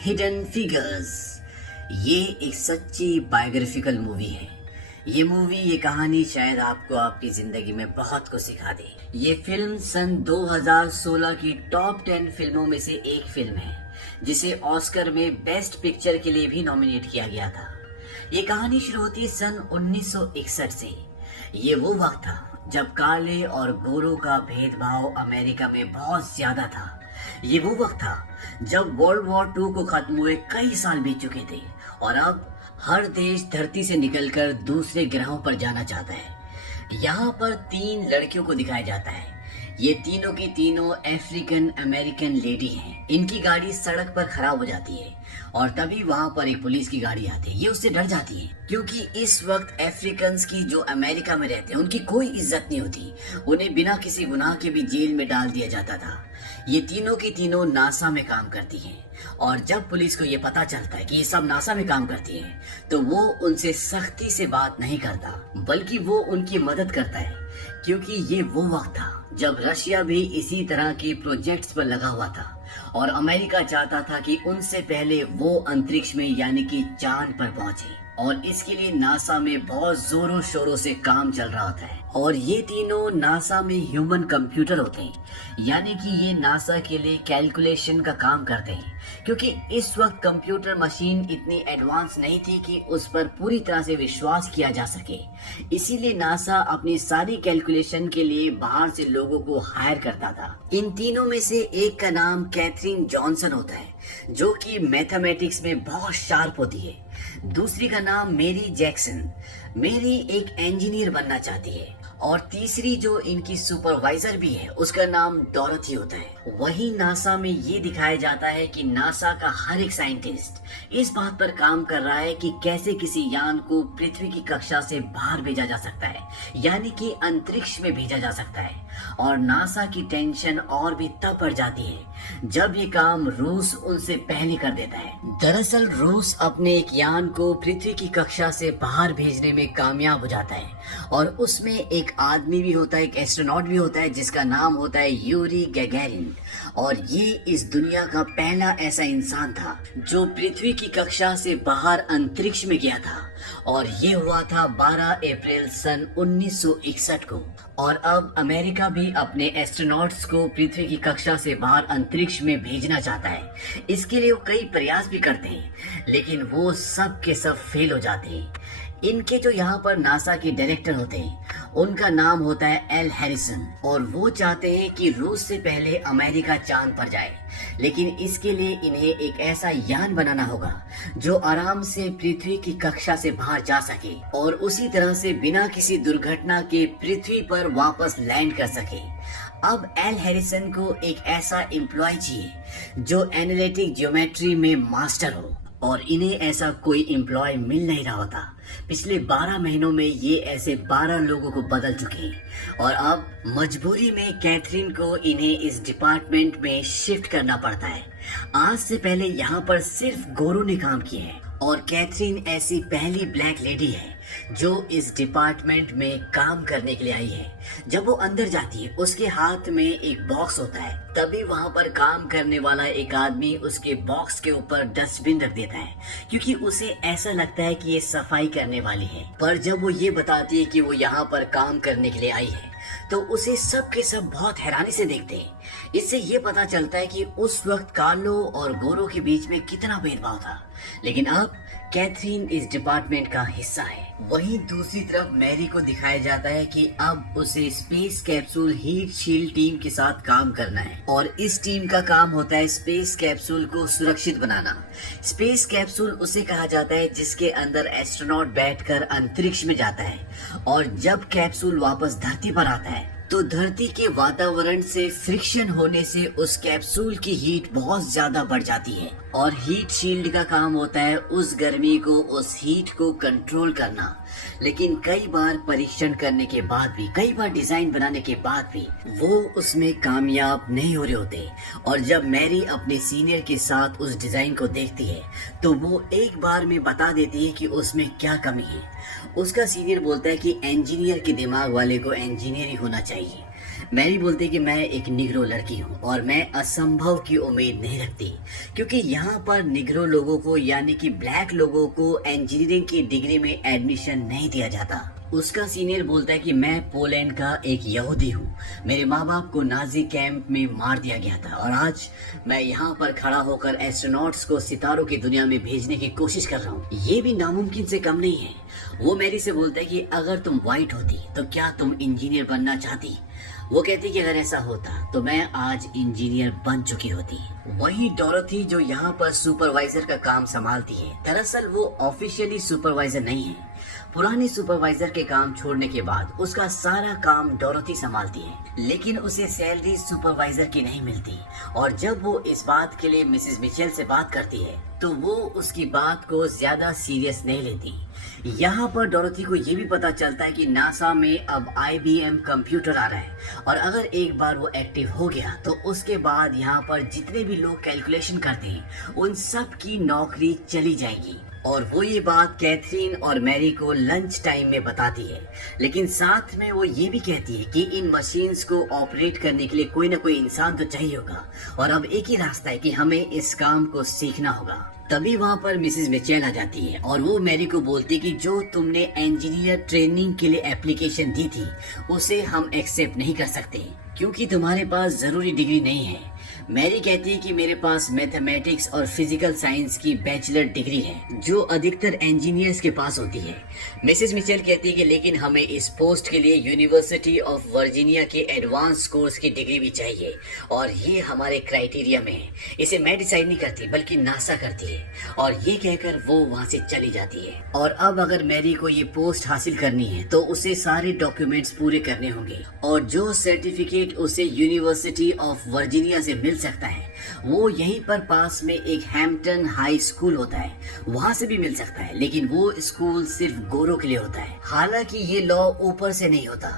Hidden figures. ये एक सच्ची बायोग्राफिकल मूवी है। ये कहानी शायद आपको आपकी जिंदगी में बहुत कुछ सिखा दे। ये फिल्म सन 2016 की टॉप 10 फिल्मों में से एक फिल्म है, जिसे ऑस्कर में बेस्ट पिक्चर के लिए भी नॉमिनेट किया गया था। ये कहानी शुरू होती है सन 1961 से। ये वो वक्त था जब काले और गोरों का भेदभाव अमेरिका में बहुत ज्यादा था। ये वो वक्त था जब वर्ल्ड वॉर 2 को खत्म हुए कई साल बीत चुके थे और अब हर देश धरती से निकलकर दूसरे ग्रहों पर जाना चाहता है। यहाँ पर 3 लड़कियों को दिखाया जाता है। ये तीनों की तीनों अफ्रीकन अमेरिकन लेडी हैं। इनकी गाड़ी सड़क पर खराब हो जाती है और तभी वहाँ पर एक पुलिस की गाड़ी आती है। ये उससे डर जाती है क्योंकि इस वक्त अफ्रीकन्स की जो अमेरिका में रहते हैं उनकी कोई इज्जत नहीं होती। उन्हें बिना किसी गुनाह के भी जेल में डाल दिया जाता था। ये तीनों की तीनों नासा में काम करती हैं और जब पुलिस को ये पता चलता है कि ये सब नासा में काम करती हैं, तो वो उनसे सख्ती से बात नहीं करता, बल्कि वो उनकी मदद करता है। क्योंकि ये वो वक्त था जब रशिया भी इसी तरह के प्रोजेक्ट्स पर लगा हुआ था और अमेरिका चाहता था कि उनसे पहले वो अंतरिक्ष में यानी कि चांद पर पहुंचे, और इसके लिए नासा में बहुत जोरों शोरों से काम चल रहा होता है। और ये तीनों नासा में ह्यूमन कंप्यूटर होते हैं, यानी कि ये नासा के लिए कैलकुलेशन का काम करते हैं। क्योंकि इस वक्त कंप्यूटर मशीन इतनी एडवांस नहीं थी कि उस पर पूरी तरह से विश्वास किया जा सके, इसीलिए नासा अपनी सारी कैलकुलेशन के लिए बाहर से लोगों को हायर करता था। इन तीनों में से एक का नाम कैथरीन जॉनसन होता है, जो कि मैथमेटिक्स में बहुत शार्प होती है। दूसरी का नाम मेरी जैक्सन। मेरी एक इंजीनियर बनना चाहती है। और तीसरी जो इनकी सुपरवाइजर भी है, उसका नाम डॉरथी होता है। वहीं नासा में ये दिखाया जाता है कि नासा का हर एक साइंटिस्ट इस बात पर काम कर रहा है कि कैसे किसी यान को पृथ्वी की कक्षा से बाहर भेजा जा सकता है, यानी कि अंतरिक्ष में भेजा जा सकता है। और नासा की टेंशन और भी तब बढ़ जाती है जब ये काम रूस उनसे पहले कर देता है। दरअसल रूस अपने एक यान को पृथ्वी की कक्षा से बाहर भेजने में कामयाब हो जाता है और उसमें एक आदमी भी होता है, एक एस्ट्रोनॉट भी होता है, जिसका नाम होता है यूरी गैगारिन। और ये इस दुनिया का पहला ऐसा इंसान था जो पृथ्वी की कक्षा से बाहर अंतरिक्ष में गया था, और ये हुआ था 12 अप्रैल सन 1961 को। और अब अमेरिका भी अपने एस्ट्रोनॉट्स को पृथ्वी की कक्षा से बाहर अंतरिक्ष में भेजना चाहता है। इसके लिए वो कई प्रयास भी करते हैं, लेकिन वो सब के सब फेल हो जाते हैं। इनके जो यहाँ पर नासा के डायरेक्टर होते हैं, उनका नाम होता है एल हैरिसन, और वो चाहते हैं कि रूस से पहले अमेरिका चांद पर जाए। लेकिन इसके लिए इन्हें एक ऐसा यान बनाना होगा जो आराम से पृथ्वी की कक्षा से बाहर जा सके और उसी तरह से बिना किसी दुर्घटना के पृथ्वी पर वापस लैंड कर सके। अब एल हैरिसन को एक ऐसा एम्प्लॉय चाहिए जो एनालिटिक ज्योमेट्री में मास्टर हो, और इन्हें ऐसा कोई एम्प्लॉय मिल नहीं रहा होता। पिछले 12 महीनों में ये ऐसे 12 लोगों को बदल चुके हैं और अब मजबूरी में कैथरीन को इन्हें इस डिपार्टमेंट में शिफ्ट करना पड़ता है। आज से पहले यहाँ पर सिर्फ गोरों ने काम किए हैं और कैथरीन ऐसी पहली ब्लैक लेडी है जो इस डिपार्टमेंट में काम करने के लिए आई है। जब वो अंदर जाती है, उसके हाथ में एक बॉक्स होता है। तभी वहाँ पर काम करने वाला एक आदमी उसके बॉक्स के ऊपर डस्टबिन रख देता है, क्योंकि उसे ऐसा लगता है कि ये सफाई करने वाली है। पर जब वो ये बताती है कि वो यहाँ पर काम करने के लिए आई है, तो उसे सब के सब बहुत हैरानी से देखते हैं। इससे ये पता चलता है कि उस वक्त कालों और गोरों के बीच में कितना भेदभाव था, लेकिन अब कैथरीन इस डिपार्टमेंट का हिस्सा है। वहीं दूसरी तरफ मैरी को दिखाया जाता है कि अब उसे space capsule heat shield team के साथ काम करना है, और इस टीम का काम होता है स्पेस कैप्सूल को सुरक्षित बनाना। स्पेस कैप्सूल उसे कहा जाता है जिसके अंदर एस्ट्रोनॉट बैठकर अंतरिक्ष में जाता है, और जब कैप्सूल वापस धरती पर आता है तो धरती के वातावरण से फ्रिक्शन होने से उस कैप्सूल की हीट बहुत ज्यादा बढ़ जाती है, और हीट शील्ड का काम होता है उस गर्मी को, उस हीट को कंट्रोल करना। लेकिन कई बार परीक्षण करने के बाद भी, कई बार डिजाइन बनाने के बाद भी वो उसमें कामयाब नहीं हो रहे होते। और जब मैरी अपने सीनियर के साथ उस डिजाइन को देखती है तो वो एक बार में बता देती है कि उसमें क्या कमी है। उसका सीनियर बोलता है कि इंजीनियर के दिमाग वाले को इंजीनियर ही होना चाहिए। मैरी बोलती है कि मैं एक निग्रो लड़की हूँ और मैं असंभव की उम्मीद नहीं रखती, क्योंकि यहाँ पर निग्रो लोगों को यानी कि ब्लैक लोगों को इंजीनियरिंग की डिग्री में एडमिशन नहीं दिया जाता। उसका सीनियर बोलता है कि मैं पोलैंड का एक यहूदी हूँ, मेरे माँ बाप को नाजी कैंप में मार दिया गया था और आज मैं यहाँ पर खड़ा होकर एस्ट्रोनॉट्स को सितारों की दुनिया में भेजने की कोशिश कर रहा हूँ। ये भी नामुमकिन से कम नहीं है। वो मैरी से बोलता है कि अगर तुम व्हाइट होती तो क्या तुम इंजीनियर बनना चाहती? वो कहती कि अगर ऐसा होता तो मैं आज इंजीनियर बन चुकी होती। वही डोरोथी जो यहाँ पर सुपरवाइजर का काम संभालती है, दरअसल वो ऑफिशियली सुपरवाइजर नहीं है। पुरानी सुपरवाइजर के काम छोड़ने के बाद उसका सारा काम डोरोथी संभालती है, लेकिन उसे सैलरी सुपरवाइजर की नहीं मिलती और जब वो इस बात के लिए मिसेस मिचेल से बात करती है तो वो उसकी बात को ज्यादा सीरियस नहीं लेती। यहाँ पर डोरोथी को ये भी पता चलता है कि नासा में अब IBM कंप्यूटर आ रहा है और अगर एक बार वो एक्टिव हो गया तो उसके बाद यहाँ पर जितने भी लोग कैलकुलेशन करते हैं उन सब की नौकरी चली जाएगी। और वो ये बात कैथरीन और मैरी को लंच टाइम में बताती है, लेकिन साथ में वो ये भी कहती है कि इन मशीन्स को ऑपरेट करने के लिए कोई ना कोई इंसान तो चाहिए होगा और अब एक ही रास्ता है कि हमें इस काम को सीखना होगा। तभी वहाँ पर मिसेस मिचेल आ जाती है और वो मैरी को बोलती है कि जो तुमने इंजीनियर ट्रेनिंग के लिए एप्लीकेशन दी थी उसे हम एक्सेप्ट नहीं कर सकते क्योंकि तुम्हारे पास जरूरी डिग्री नहीं है। मैरी कहती है कि मेरे पास मैथमेटिक्स और फिजिकल साइंस की बैचलर डिग्री है जो अधिकतर इंजीनियर्स के पास होती है। मिसेस मिचेल कहती है कि लेकिन हमें इस पोस्ट के लिए यूनिवर्सिटी ऑफ वर्जीनिया के एडवांस कोर्स की डिग्री भी चाहिए और ये हमारे क्राइटेरिया में है। इसे मैं डिसाइड नहीं करती बल्कि नासा करती है और ये कहकर वो वहाँ से चली जाती है। और अब अगर मैरी को ये पोस्ट हासिल करनी है तो उसे सारे डॉक्यूमेंट्स पूरे करने होंगे और जो सर्टिफिकेट उसे यूनिवर्सिटी ऑफ वर्जीनिया से मिल सकता है वो यहीं पर पास में एक हैम्पटन हाई स्कूल होता है, वहां से भी मिल सकता है, लेकिन वो स्कूल सिर्फ गोरों के लिए होता है। हालांकि ये लॉ ऊपर से नहीं होता,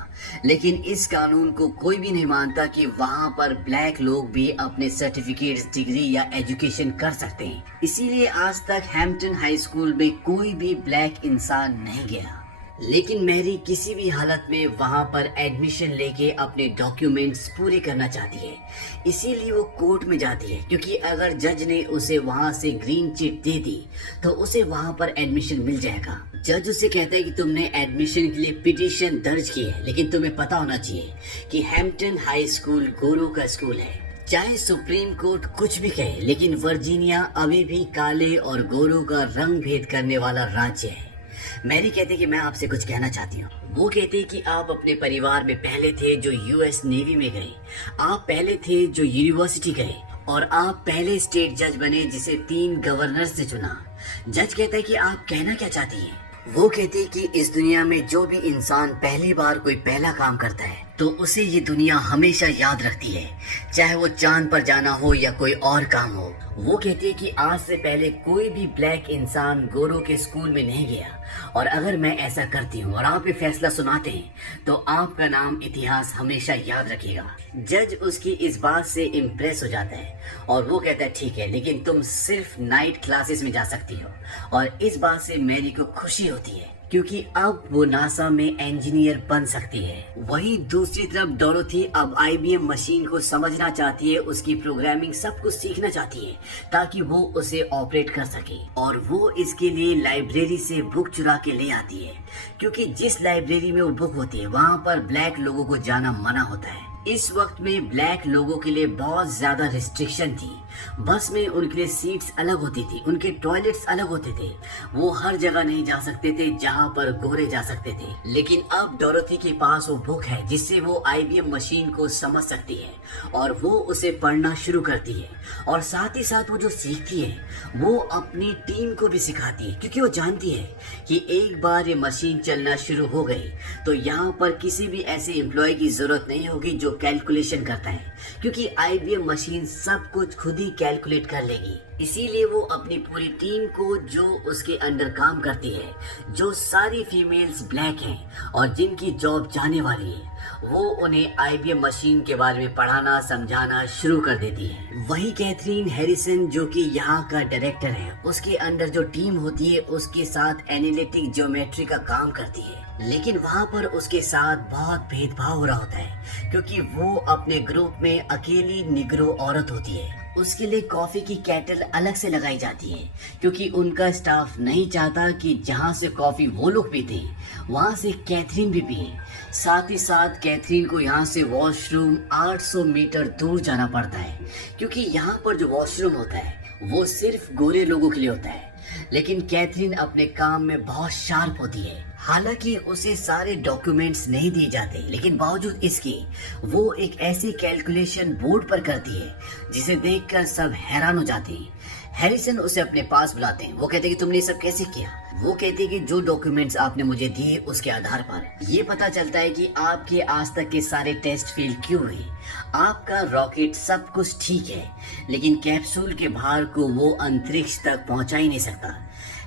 लेकिन इस कानून को कोई भी नहीं मानता कि वहां पर ब्लैक लोग भी अपने सर्टिफिकेट, डिग्री या एजुकेशन कर सकते हैं। इसीलिए आज तक हैम्पटन हाई स्कूल में कोई भी ब्लैक इंसान नहीं गया। लेकिन मैरी किसी भी हालत में वहां पर एडमिशन लेके अपने डॉक्यूमेंट्स पूरे करना चाहती है, इसीलिए वो कोर्ट में जाती है क्योंकि अगर जज ने उसे वहां से ग्रीन चिट दे दी तो उसे वहां पर एडमिशन मिल जाएगा। जज उसे कहता है कि तुमने एडमिशन के लिए पिटीशन दर्ज की है, लेकिन तुम्हें पता होना चाहिए कि हैम्पटन हाई स्कूल गोरों का स्कूल है। चाहे सुप्रीम कोर्ट कुछ भी कहे, लेकिन वर्जीनिया अभी भी काले और गोरों का रंग भेद करने वाला राज्य है। मैरी कहती कि मैं आपसे कुछ कहना चाहती हूँ। वो कहती कि आप अपने परिवार में पहले थे जो US नेवी में गए, आप पहले थे जो यूनिवर्सिटी गए और आप पहले स्टेट जज बने जिसे 3 गवर्नर्स ने चुना। जज कहता है कि आप कहना क्या चाहती हैं? वो कहती है कि इस दुनिया में जो भी इंसान पहली बार कोई पहला काम करता है तो उसे ये दुनिया हमेशा याद रखती है, चाहे वो चांद पर जाना हो या कोई और काम हो। वो कहती है कि आज से पहले कोई भी ब्लैक इंसान गोरों के स्कूल में नहीं गया और अगर मैं ऐसा करती हूँ और आप ये फैसला सुनाते हैं तो आपका नाम इतिहास हमेशा याद रखेगा। जज उसकी इस बात से इम्प्रेस हो जाता है और वो कहता है ठीक है, लेकिन तुम सिर्फ नाइट क्लासेस में जा सकती हो। और इस बात से मैरी को खुशी होती है क्योंकि अब वो नासा में इंजीनियर बन सकती है। वहीं दूसरी तरफ डोरोथी अब IBM मशीन को समझना चाहती है, उसकी प्रोग्रामिंग सब कुछ सीखना चाहती है ताकि वो उसे ऑपरेट कर सके और वो इसके लिए लाइब्रेरी से बुक चुरा के ले आती है क्योंकि जिस लाइब्रेरी में वो बुक होती है वहाँ पर ब्लैक लोगों को जाना मना होता है। इस वक्त में ब्लैक लोगों के लिए बहुत ज्यादा रिस्ट्रिक्शन थी। बस में उनके लिए सीट्स अलग होती थी, उनके टॉयलेट्स अलग होते थे, वो हर जगह नहीं जा सकते थे जहां पर गोरे जा सकते थे। लेकिन अब डोरोथी के पास वो बुक है जिससे वो IBM मशीन को समझ सकती है और वो उसे पढ़ना शुरू करती है और साथ ही साथ वो जो सीखती है वो अपनी टीम को भी सिखाती है क्योंकि वो जानती है कि एक बार ये मशीन चलना शुरू हो गई तो यहाँ पर किसी भी ऐसे एम्प्लॉय की जरूरत नहीं होगी जो कैलकुलेशन करता है क्योंकि IBM मशीन सब कुछ खुद ही जल्दी कैलकुलेट कर लेगी। इसीलिए वो अपनी पूरी टीम को, जो उसके अंडर काम करती है, जो सारी फीमेल्स ब्लैक हैं और जिनकी जॉब जाने वाली है, वो उन्हें आईबीएम मशीन के बारे में पढ़ाना समझाना शुरू कर देती है। वही कैथरीन हैरिसन, जो कि यहाँ का डायरेक्टर है, उसके अंडर जो टीम होती है उसके साथ एनालिटिक ज्योमेट्री का काम करती है। लेकिन वहाँ पर उसके साथ बहुत भेदभाव हो रहा होता है, क्योंकि वो अपने ग्रुप में अकेली निग्रो औरत होती है। उसके लिए कॉफी की केटल अलग से लगाई जाती है, क्योंकि उनका स्टाफ नहीं चाहता कि जहाँ से कॉफी वो लोग पीते हैं वहाँ से कैथरीन भी पिए। साथ ही साथ कैथरीन को यहाँ से वॉशरूम 800 मीटर दूर जाना पड़ता है, क्योंकि यहाँ पर जो वॉशरूम होता है वो सिर्फ गोरे लोगों के लिए होता है। लेकिन कैथरीन अपने काम में बहुत शार्प होती है। हालांकि उसे सारे डॉक्यूमेंट्स नहीं दिए जाते, लेकिन बावजूद इसके वो एक ऐसी कैलकुलेशन बोर्ड पर करती है जिसे देखकर सब हैरान हो जाते हैं। हैरिसन उसे अपने पास बुलाते हैं। वो कहते हैं कि तुमने ये सब कैसे किया। वो कहते हैं कि जो डॉक्यूमेंट्स आपने मुझे दिए उसके आधार पर ये पता चलता है कि आपके आज तक के सारे टेस्ट फेल क्यों हुए। आपका रॉकेट सब कुछ ठीक है, लेकिन कैप्सूल के भार को वो अंतरिक्ष तक पहुंचा ही नहीं सकता।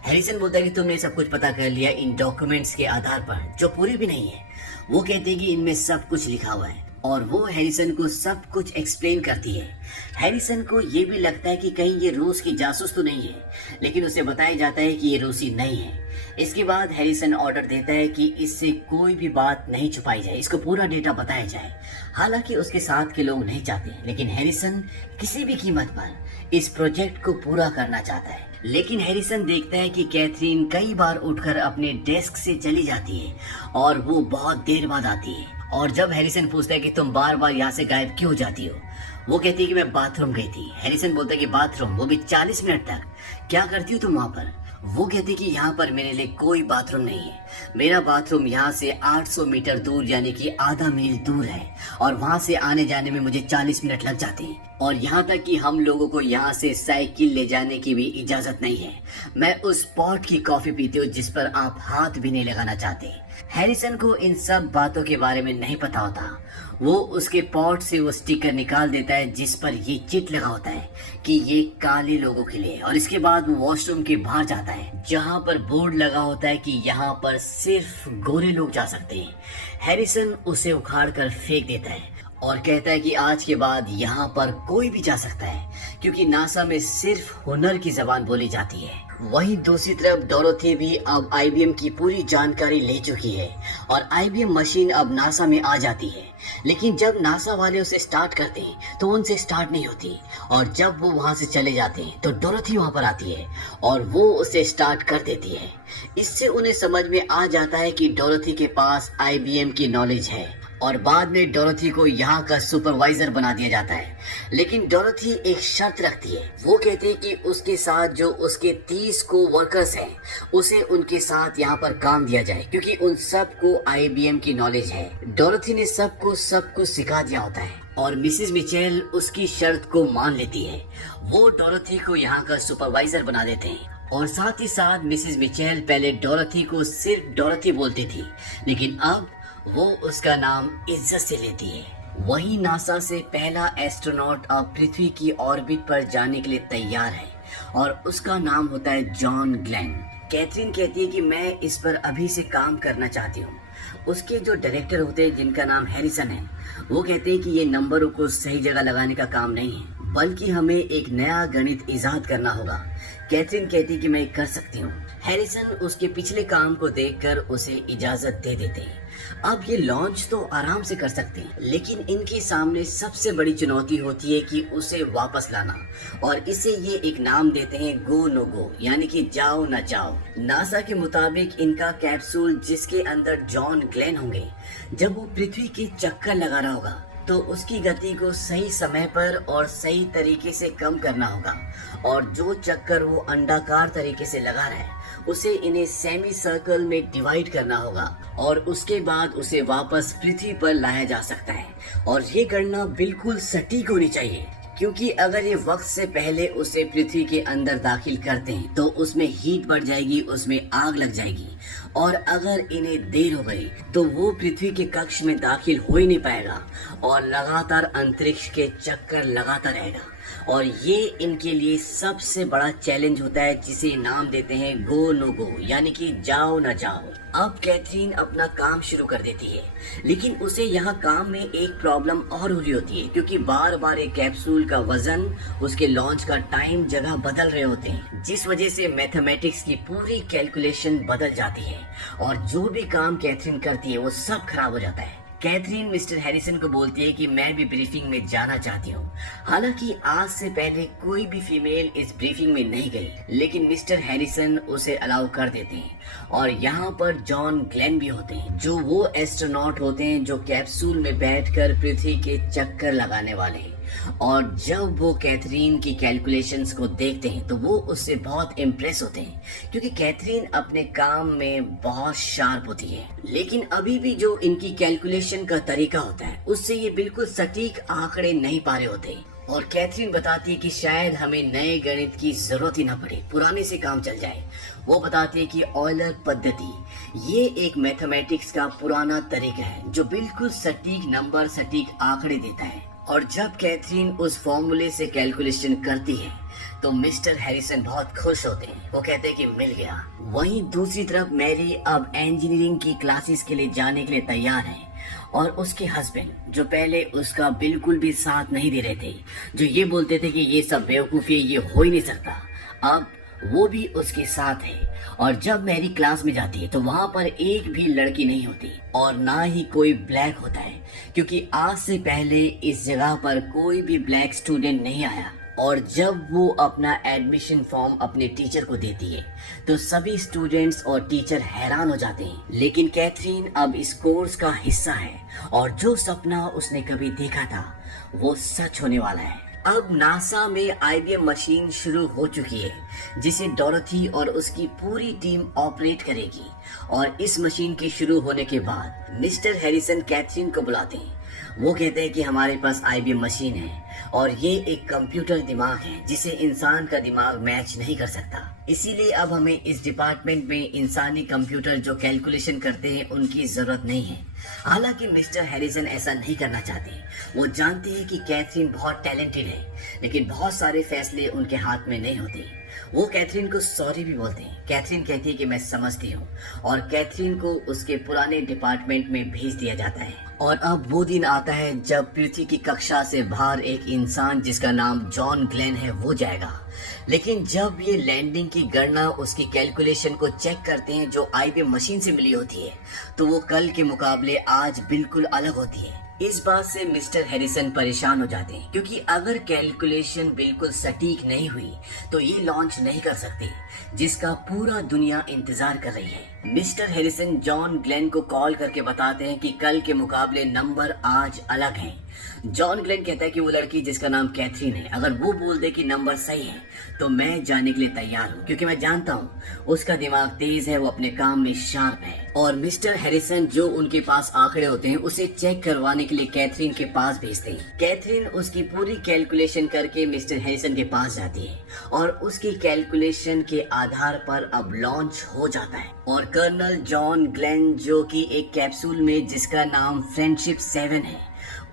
हैरिसन बोलता है कि तुमने सब कुछ पता कर लिया इन डॉक्यूमेंट्स के आधार पर, जो पूरे भी नहीं है। वो कहते हैं कि इनमें सब कुछ लिखा हुआ है, और वो हैरिसन को सब कुछ एक्सप्लेन करती है। हैरिसन को ये भी लगता है कि कहीं ये रूस की जासूस तो नहीं है, लेकिन उसे बताया जाता है कि ये रूसी नहीं है। इसके बाद हैरिसन ऑर्डर देता है कि इससे कोई भी बात नहीं छुपाई जाए, इसको पूरा डेटा बताया जाए। हालांकि उसके साथ के लोग नहीं चाहते, लेकिन हैरिसन किसी भी कीमत पर इस प्रोजेक्ट को पूरा करना चाहता है। लेकिन हैरिसन देखता है कि कैथरीन कई बार उठकर अपने डेस्क से चली जाती है और वो बहुत देर बाद आती है। और जब हैरिसन पूछता है कि तुम बार बार यहाँ से गायब क्यों हो जाती हो, वो कहती है कि मैं बाथरूम गई थी। हैरिसन बोलता है कि बाथरूम, वो भी 40 मिनट तक, क्या करती हो तुम वहाँ पर? वो कहती है कि यहाँ पर मेरे लिए कोई बाथरूम नहीं है। मेरा बाथरूम यहाँ से 800 मीटर दूर, यानी कि आधा मील दूर है, और वहाँ से आने जाने में मुझे 40 मिनट लग जाते हैं। और यहाँ तक कि हम लोगों को यहाँ से साइकिल ले जाने की भी इजाजत नहीं है। मैं उस पॉट की कॉफी पीती हूँ जिस पर आप हाथ भी नहीं लगाना चाहते। हैरिसन को इन सब बातों के बारे में नहीं पता होता। वो उसके पॉट से वो स्टिकर निकाल देता है जिस पर ये चिट लगा होता है कि ये काले लोगों के लिए, और इसके बाद वो वॉशरूम के बाहर जाता है जहाँ पर बोर्ड लगा होता है कि यहाँ पर सिर्फ गोरे लोग जा सकते हैं। हैरिसन उसे उखाड़ कर फेंक देता है और कहता है कि आज के बाद यहाँ पर कोई भी जा सकता है, क्योंकि नासा में सिर्फ हुनर की जबान बोली जाती है। वहीं दूसरी तरफ डोरोथी भी अब आईबीएम की पूरी जानकारी ले चुकी है और आईबीएम मशीन अब नासा में आ जाती है। लेकिन जब नासा वाले उसे स्टार्ट करते हैं तो उनसे स्टार्ट नहीं होती, और जब वो वहां से चले जाते हैं तो डोरोथी वहां पर आती है और वो उसे स्टार्ट कर देती है। इससे उन्हें समझ में आ जाता है कि डोरोथी के पास आईबीएम की नॉलेज है, और बाद में डोरोथी को यहाँ का सुपरवाइजर बना दिया जाता है। लेकिन डोरोथी एक शर्त रखती है। वो कहती है कि उसके साथ जो उसके 30 को वर्कर्स हैं, उसे उनके साथ यहाँ पर काम दिया जाए, क्योंकि उन सब को आईबीएम की नॉलेज है। डोरोथी ने सबको सब कुछ सिखा दिया होता है, और मिसेस मिचेल उसकी शर्त को मान लेती है। वो डोरोथी को यहाँ का सुपरवाइजर बना देते हैं, और साथ ही साथ मिसेस मिचेल पहले डोरोथी को सिर्फ डोरोथी बोलती थी, लेकिन अब वो उसका नाम इज्जत से लेती है। वही नासा से पहला एस्ट्रोनॉट अब पृथ्वी की ऑर्बिट पर जाने के लिए तैयार है, और उसका नाम होता है जॉन ग्लेन। कैथरीन कहती है कि मैं इस पर अभी से काम करना चाहती हूँ। उसके जो डायरेक्टर होते हैं, जिनका नाम हैरिसन है, वो कहते हैं कि ये नंबरों को सही जगह लगाने का काम नहीं है, बल्कि हमें एक नया गणित इजाद करना होगा। कैथरीन कहती है कि मैं कर सकती हूँ। हैरिसन उसके पिछले काम को देखकर उसे इजाजत दे देते हैं। अब ये लॉन्च तो आराम से कर सकते हैं, लेकिन इनके सामने सबसे बड़ी चुनौती होती है कि उसे वापस लाना, और इसे ये एक नाम देते हैं गो नो गो, यानी कि जाओ न जाओ। नासा के मुताबिक इनका कैप्सूल, जिसके अंदर जॉन ग्लेन होंगे, जब वो पृथ्वी के चक्कर लगा रहा होगा तो उसकी गति को सही समय पर और सही तरीके से कम करना होगा, और जो चक्कर वो अंडाकार तरीके से लगा रहा है उसे इन्हें सेमी सर्कल में डिवाइड करना होगा, और उसके बाद उसे वापस पृथ्वी पर लाया जा सकता है। और ये गणना बिल्कुल सटीक होनी चाहिए, क्योंकि अगर ये वक्त से पहले उसे पृथ्वी के अंदर दाखिल करते हैं तो उसमें हीट बढ़ जाएगी, उसमें आग लग जाएगी, और अगर इन्हें देर हो गई तो वो पृथ्वी के कक्ष में दाखिल हो ही नहीं पाएगा और लगातार अंतरिक्ष के चक्कर लगाता रहेगा। और ये इनके लिए सबसे बड़ा चैलेंज होता है, जिसे नाम देते हैं गो नो गो, यानी कि जाओ ना जाओ। अब कैथरीन अपना काम शुरू कर देती है, लेकिन उसे यहाँ काम में एक प्रॉब्लम और हो रही होती है, क्योंकि बार बार एक कैप्सूल का वजन, उसके लॉन्च का टाइम, जगह बदल रहे होते हैं, जिस वजह से मैथमेटिक्स की पूरी कैलकुलेशन बदल जाती है और जो भी काम कैथरीन करती है वो सब खराब हो जाता है। कैथरीन मिस्टर हैरिसन को बोलती है कि मैं भी ब्रीफिंग में जाना चाहती हूँ। हालांकि आज से पहले कोई भी फीमेल इस ब्रीफिंग में नहीं गई, लेकिन मिस्टर हैरिसन उसे अलाउ कर देते हैं। और यहाँ पर जॉन ग्लेन भी होते हैं, जो वो एस्ट्रोनॉट होते हैं जो कैप्सूल में बैठकर पृथ्वी के चक्कर लगाने वाले हैं। और जब वो कैथरीन की कैलकुलेशंस को देखते हैं तो वो उससे बहुत इम्प्रेस होते हैं, क्योंकि कैथरीन अपने काम में बहुत शार्प होती है। लेकिन अभी भी जो इनकी कैलकुलेशन का तरीका होता है, उससे ये बिल्कुल सटीक आंकड़े नहीं पा रहे होते। और कैथरीन बताती है कि शायद हमें नए गणित की जरूरत ही ना पड़े, पुराने से काम चल जाए। वो बताती है कि ऑयलर पद्धति ये एक मैथमेटिक्स का पुराना तरीका है जो बिल्कुल सटीक नंबर, सटीक आंकड़े देता है। और जब कैथरीन उस फॉर्मूले से कैलकुलेशन करती है तो मिस्टर हैरिसन बहुत खुश होते हैं। वो कहते हैं कि मिल गया। वहीं दूसरी तरफ मैरी अब इंजीनियरिंग की क्लासेस के लिए जाने के लिए तैयार है, और उसके हस्बैंड, जो पहले उसका बिल्कुल भी साथ नहीं दे रहे थे, जो ये बोलते थे कि ये सब बेवकूफ़ी, ये हो ही नहीं सकता, अब वो भी उसके साथ है। और जब मैरी क्लास में जाती है तो वहाँ पर एक भी लड़की नहीं होती और ना ही कोई ब्लैक होता है, क्योंकि आज से पहले इस जगह पर कोई भी ब्लैक स्टूडेंट नहीं आया। और जब वो अपना एडमिशन फॉर्म अपने टीचर को देती है तो सभी स्टूडेंट्स और टीचर हैरान हो जाते हैं। लेकिन कैथरीन अब इस कोर्स का हिस्सा है और जो सपना उसने कभी देखा था वो सच होने वाला है। अब नासा में IBM मशीन शुरू हो चुकी है, जिसे डोरोथी और उसकी पूरी टीम ऑपरेट करेगी। और इस मशीन के शुरू होने के बाद मिस्टर हैरिसन कैथरीन को बुलाते हैं। वो कहते हैं कि हमारे पास IBM मशीन है और ये एक कंप्यूटर दिमाग है जिसे इंसान का दिमाग मैच नहीं कर सकता। इसीलिए अब हमें इस डिपार्टमेंट में इंसानी कंप्यूटर जो कैलकुलेशन करते हैं उनकी जरूरत नहीं है। हालांकि मिस्टर हैरिसन ऐसा नहीं करना चाहते। वो जानते हैं कि कैथरीन बहुत टैलेंटेड है, लेकिन बहुत सारे फैसले उनके हाथ में नहीं होते। वो कैथरीन को सॉरी भी बोलते हैं। कैथरीन कहती है कि मैं समझती हूँ, और कैथरीन को उसके पुराने डिपार्टमेंट में भेज दिया जाता है। और अब वो दिन आता है जब पृथ्वी की कक्षा से बाहर एक इंसान जिसका नाम जॉन ग्लेन है वो जाएगा। लेकिन जब ये लैंडिंग की गणना उसकी कैलकुलेशन को चेक करते हैं जो IBM मशीन से मिली होती है, तो वो कल के मुकाबले आज बिल्कुल अलग होती है। इस बात से मिस्टर हैरिसन परेशान हो जाते हैं, क्योंकि अगर कैलकुलेशन बिल्कुल सटीक नहीं हुई तो ये लॉन्च नहीं कर सकते, जिसका पूरा दुनिया इंतजार कर रही है। मिस्टर हैरिसन जॉन ग्लेन को कॉल करके बताते हैं कि कल के मुकाबले नंबर आज अलग हैं। जॉन ग्लेन कहता है कि वो लड़की जिसका नाम कैथरीन है, अगर वो बोल दे कि नंबर सही है तो मैं जाने के लिए तैयार हूँ, क्योंकि मैं जानता हूँ उसका दिमाग तेज है, वो अपने काम में शार्प है। और मिस्टर हैरिसन जो उनके पास आंकड़े होते हैं उसे चेक करवाने के लिए कैथरीन के पास भेजते हैं। कैथरीन उसकी पूरी कैलकुलेशन करके मिस्टर हैरिसन के पास जाती है और उसकी कैलकुलेशन के आधार पर अब लॉन्च हो जाता है। और कर्नल जॉन ग्लेन, जो कि एक कैप्सूल में जिसका नाम फ्रेंडशिप 7 है,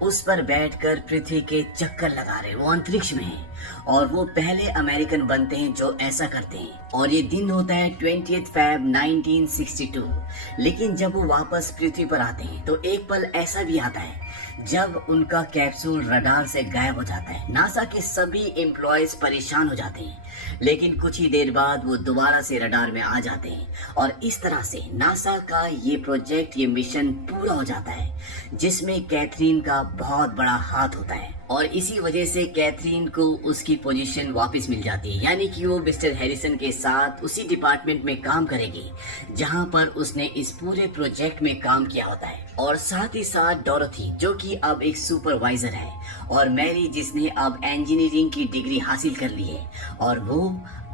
उस पर बैठकर पृथ्वी के चक्कर लगा रहे, वो अंतरिक्ष में है, और वो पहले अमेरिकन बनते हैं जो ऐसा करते हैं। और ये दिन होता है 20 फ़रवरी 1962। लेकिन जब वो वापस पृथ्वी पर आते हैं तो एक पल ऐसा भी आता है जब उनका कैप्सूल रडार से गायब हो जाता है। नासा के सभी एम्प्लॉयज परेशान हो जाते हैं, लेकिन कुछ ही देर बाद वो दोबारा से रडार में आ जाते हैं। और इस तरह से नासा का ये प्रोजेक्ट, ये मिशन पूरा हो जाता है, जिसमें कैथरीन का बहुत बड़ा हाथ होता है। और इसी वजह से कैथरीन को उसकी पोजीशन वापस मिल जाती है, यानी कि वो मिस्टर हैरिसन के साथ उसी डिपार्टमेंट में काम करेगी जहां पर उसने इस पूरे प्रोजेक्ट में काम किया होता है। और साथ ही साथ डोरोथी, जो कि अब एक सुपरवाइजर है, और मैरी, जिसने अब इंजीनियरिंग की डिग्री हासिल कर ली है और वो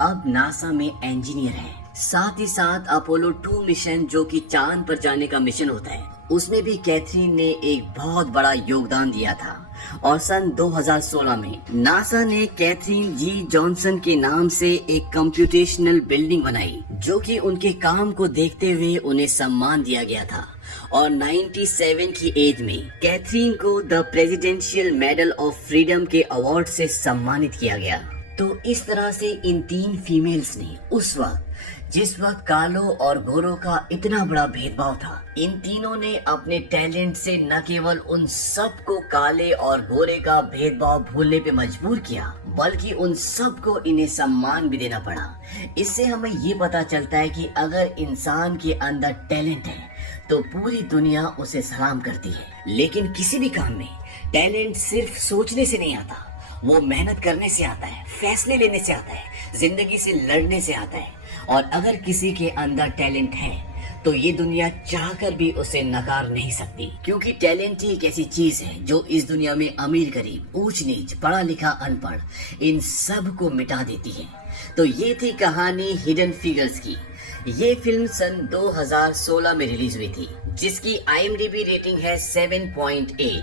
अब नासा में इंजीनियर है। साथ ही साथ अपोलो 2 मिशन, जो कि चांद पर जाने का मिशन होता है, उसमें भी कैथरीन ने एक बहुत बड़ा योगदान दिया था। और सन 2016 में नासा ने कैथरीन जी जॉनसन के नाम से एक कंप्यूटेशनल बिल्डिंग बनाई, जो कि उनके काम को देखते हुए उन्हें सम्मान दिया गया था। और 97 की एज में कैथरीन को the presidential medal of freedom के अवार्ड से सम्मानित किया गया। तो इस तरह से इन 3 फीमेल्स ने उस वक्त, जिस वक्त कालों और गोरों का इतना बड़ा भेदभाव था, इन तीनों ने अपने टैलेंट से न केवल उन सबको काले और गोरे का भेदभाव भूलने पे मजबूर किया, बल्कि उन सबको इन्हें सम्मान भी देना पड़ा। इससे हमें ये पता चलता है कि अगर इंसान के अंदर टैलेंट है तो पूरी दुनिया उसे सलाम करती है। लेकिन किसी भी काम में टैलेंट सिर्फ सोचने से नहीं आता, वो मेहनत करने से आता है, फैसले लेने से आता है, जिंदगी से लड़ने से आता है। और अगर किसी के अंदर टैलेंट है तो ये दुनिया चाहकर भी उसे नकार नहीं सकती, क्योंकि टैलेंट ही एक ऐसी चीज है जो इस दुनिया में अमीर गरीब, ऊंच नीच, पढ़ा लिखा अनपढ़, इन सब को मिटा देती है। तो ये थी कहानी हिडन फिगर्स की। ये फिल्म सन 2016 में रिलीज हुई थी, जिसकी IMDb रेटिंग है 7.8।